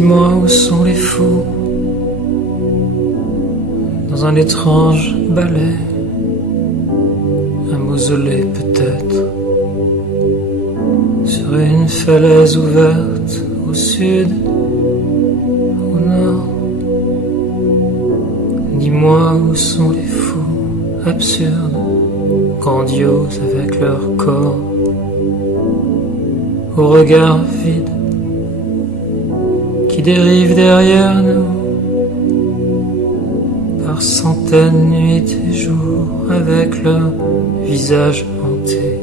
Dis-moi où sont les fous dans un étrange ballet, un mausolée peut-être, sur une falaise ouverte au sud, au nord. Dis-moi où sont les fous absurdes, grandioses avec leur corps, au regard vide, qui dérivent derrière nous par centaines, nuits et jours, avec leur visage hanté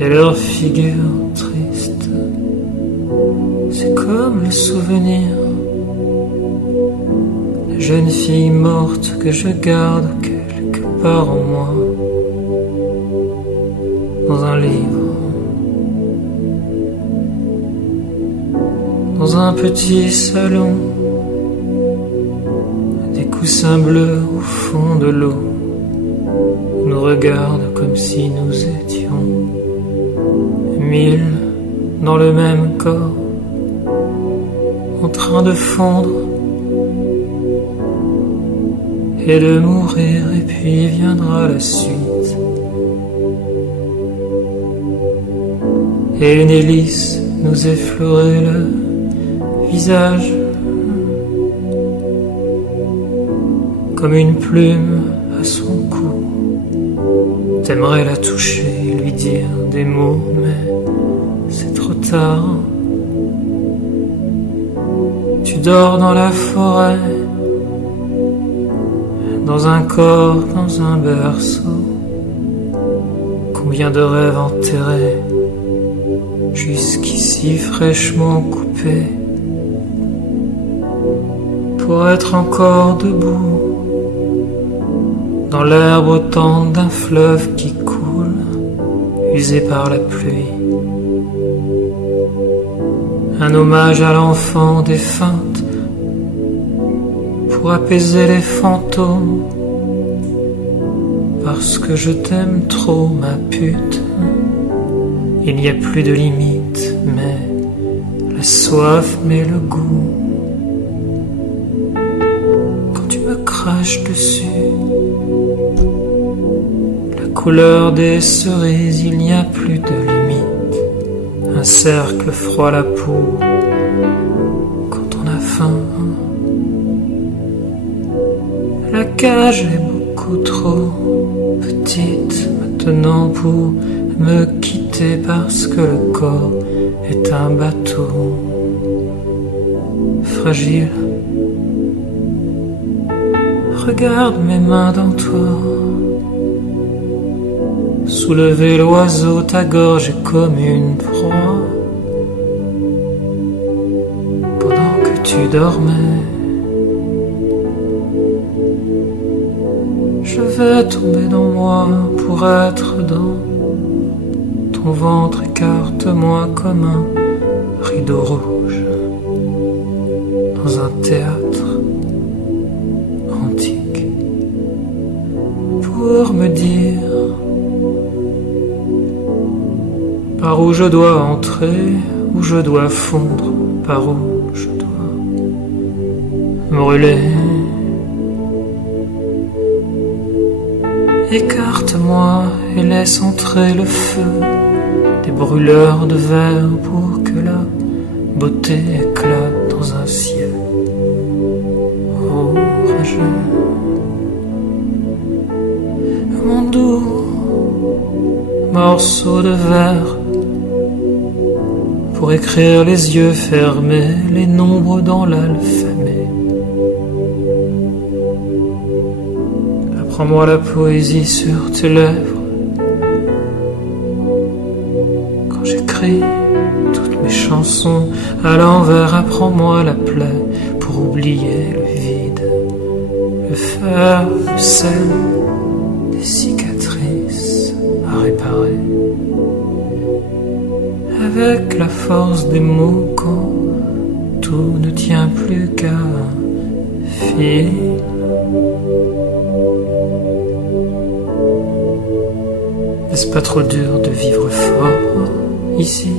et leur figure triste. C'est comme le souvenir de jeune fille morte que je garde quelque part en moi, dans un livre, dans un petit salon, des coussins bleus au fond de l'eau nous regardent comme si nous étions 1000 dans le même corps, en train de fondre et de mourir, et puis viendra la suite. Et une hélice nous effleurait le visage, comme une plume à son cou. T'aimerais la toucher, lui dire des mots, mais c'est trop tard. Tu dors dans la forêt, dans un corps, dans un berceau. Combien de rêves enterrés, jusqu'ici fraîchement coupés, pour être encore debout, dans l'herbe autant d'un fleuve qui coule, usé par la pluie. Un hommage à l'enfant défunte, pour apaiser les fantômes, parce que je t'aime trop, ma pute. Il n'y a plus de limite, mais la soif met le goût. Quand tu me craches dessus, la couleur des cerises, il n'y a plus de limite. Un cercle froid la peau quand on a faim. La cage est beaucoup trop petite maintenant pour me quitter, parce que le corps est un bateau fragile. Regarde mes mains dans toi, soulever l'oiseau, ta gorge est comme une proie. Pendant que tu dormais, je vais tomber dans moi pour être dans ton ventre. Écarte-moi comme un rideau rouge dans un théâtre antique, pour me dire par où je dois entrer, où je dois fondre, par où je dois brûler. Écarte-moi et laisse entrer le feu des brûleurs de verre, pour que la beauté éclate dans un ciel orageux. Mon doux morceau de verre, pour écrire les yeux fermés, les nombres dans l'alphabet. Apprends-moi la poésie sur tes lèvres. Quand j'écris toutes mes chansons à l'envers, apprends-moi la plaie pour oublier le vide, le fer, le sel, des cicatrices à réparer. Avec la force des mots, quand tout ne tient plus qu'à un fil. N'est-ce pas trop dur de vivre fort ici?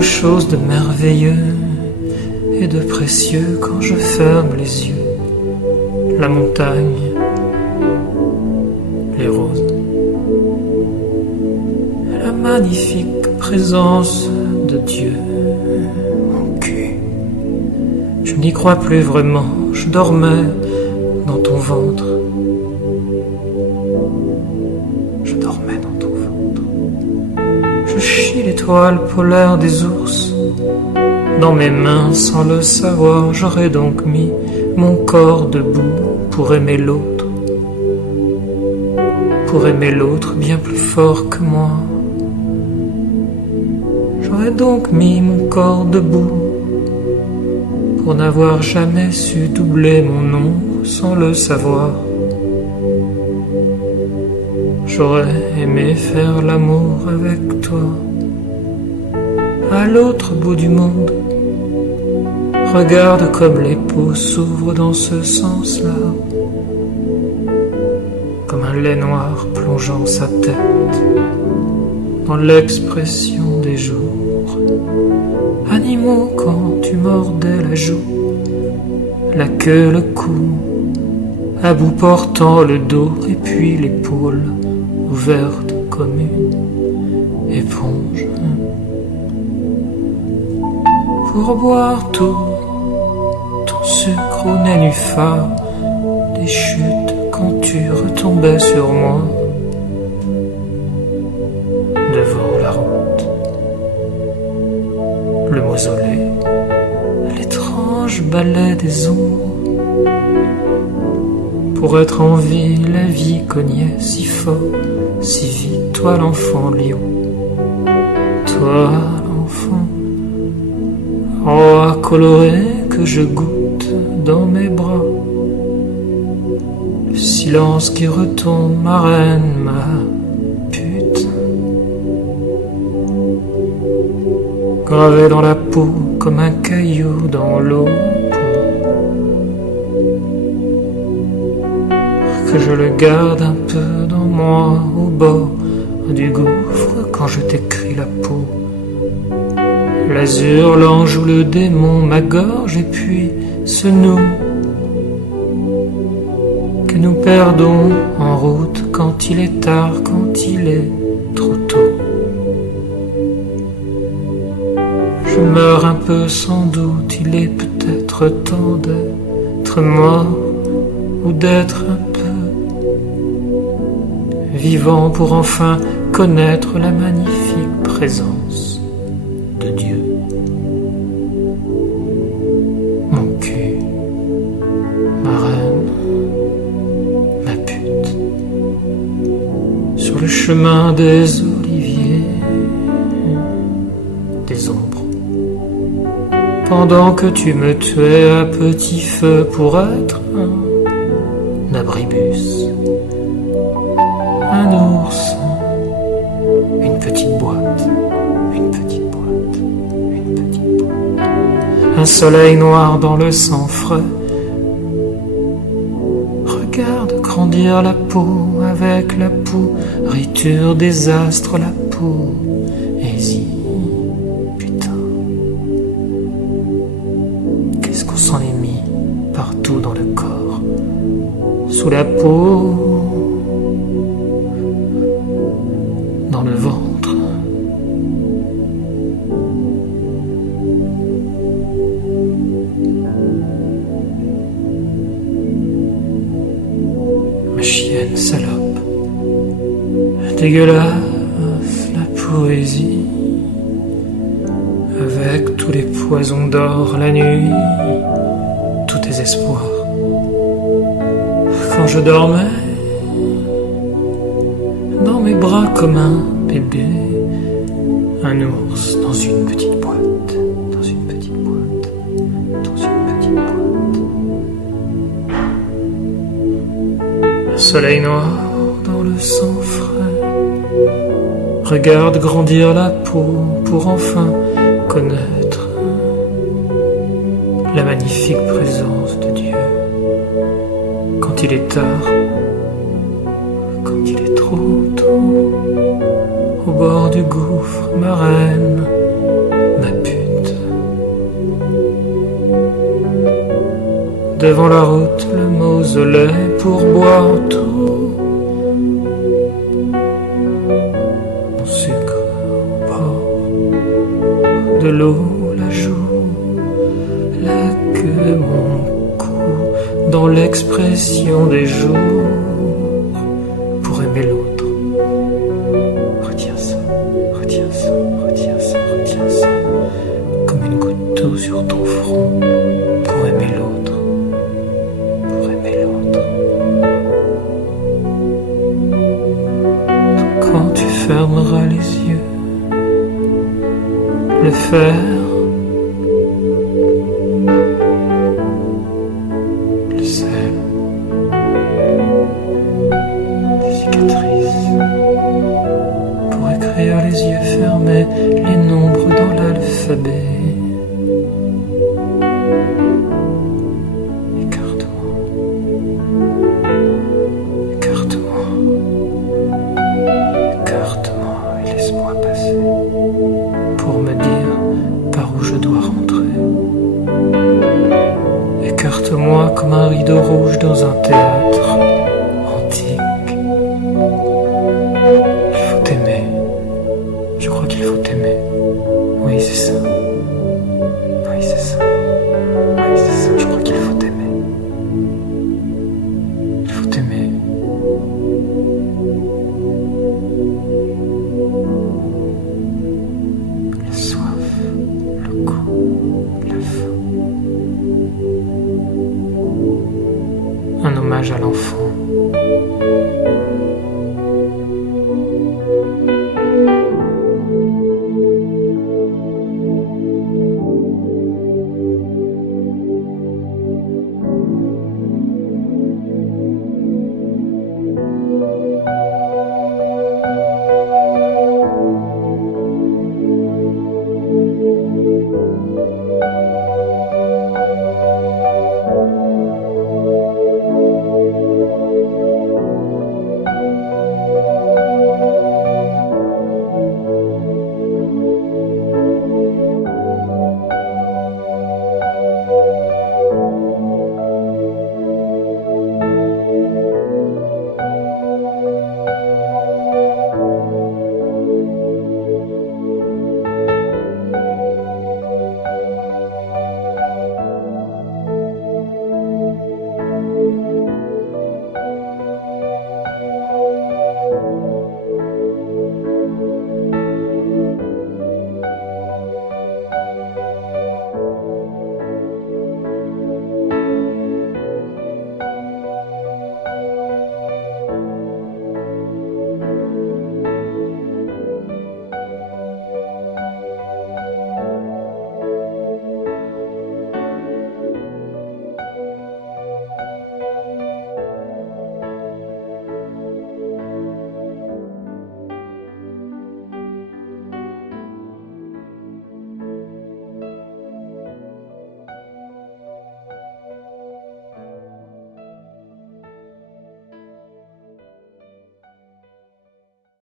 quelque chose de merveilleux et de précieux quand je ferme les yeux. La montagne, les roses, la magnifique présence de Dieu. Mon cul, je n'y crois plus vraiment, je dormais dans ton ventre. Je dormais dans ton ventre. Je chie l'étoile polaire des ours. Dans mes mains, sans le savoir, j'aurais donc mis mon corps debout pour aimer l'autre. Pour aimer l'autre bien plus fort que moi. J'aurais donc mis mon corps debout pour n'avoir jamais su doubler mon nombre sans le savoir. J'aurais aimé faire l'amour avec toi à l'autre bout du monde. Regarde comme les peaux s'ouvrent dans ce sens-là, comme un lait noir plongeant sa tête dans l'expression des jours. Animaux quand tu mordais la joue, la queue, le cou, à bout portant le dos et puis l'épaule ouverte comme une éponge. Pour boire tout ton sucre au nénuphar, des chutes quand tu retombais sur moi devant la route, le mausolée, l'étrange ballet des ombres. Pour être en vie, la vie cognait si fort, si vite, toi l'enfant lion, toi l'enfant roi coloré que je goûte dans mes bras. Le silence qui retombe, ma reine, ma pute, gravé dans la peau comme un caillou dans l'eau, pour que je le garde un peu dans moi au bord du gouffre quand je t'écris la peau. L'azur, l'ange ou le démon, ma gorge et puis ce nous que nous perdons en route quand il est tard, quand il est trop tôt. Je meurs un peu sans doute, il est peut-être temps d'être mort ou d'être un peu vivant pour enfin connaître la magnifique présence de Dieu. Mon cul, ma reine, ma pute, sur le chemin des oliviers, des ombres, pendant que tu me tuais à petit feu pour être un abribus, un ours, une petite boîte, une petite boîte, une petite boîte, un soleil noir dans le sang frais. Regarde grandir la peau avec la pourriture des astres, la poésie. Putain, qu'est-ce qu'on s'en est mis partout dans le corps, sous la peau, dans le ventre. Ma chienne salope, dégueulasse la poésie, avec tous les poisons d'or la nuit, tous tes espoirs. Quand je dormais dans mes bras comme un bébé, un ours dans une petite boîte, dans une petite boîte, dans une petite boîte. Un soleil noir dans le sang frais. Regarde grandir la peau pour enfin connaître la magnifique présence de Dieu. Quand il est tard, quand il est trop tôt, au bord du gouffre, ma reine, ma devant la route, le mausolée pour boire tout. Mon sucre au bord de l'eau, la joue, la queue, mon cou, dans l'expression des jours, pour aimer l'autre. Retiens ça, retiens ça, retiens ça, retiens ça, comme une goutte d'eau sur ton front, pour aimer l'autre, pour aimer l'autre. Quand tu fermeras les yeux, le fer, le sel, des cicatrices, pour écrire les yeux fermés, les nombres dans l'alphabet. Écarte-moi, écarte-moi, écarte-moi et laisse-moi passer, pour me dire par où je dois rentrer. Écarte-moi comme un rideau rouge dans un théâtre antique. Il faut t'aimer. Je crois qu'il faut t'aimer. Oui, c'est ça. Oui, c'est ça. Oui, c'est ça. Je crois qu'il faut t'aimer. Il faut t'aimer. La soif, le goût, la faim. Un hommage à l'enfant.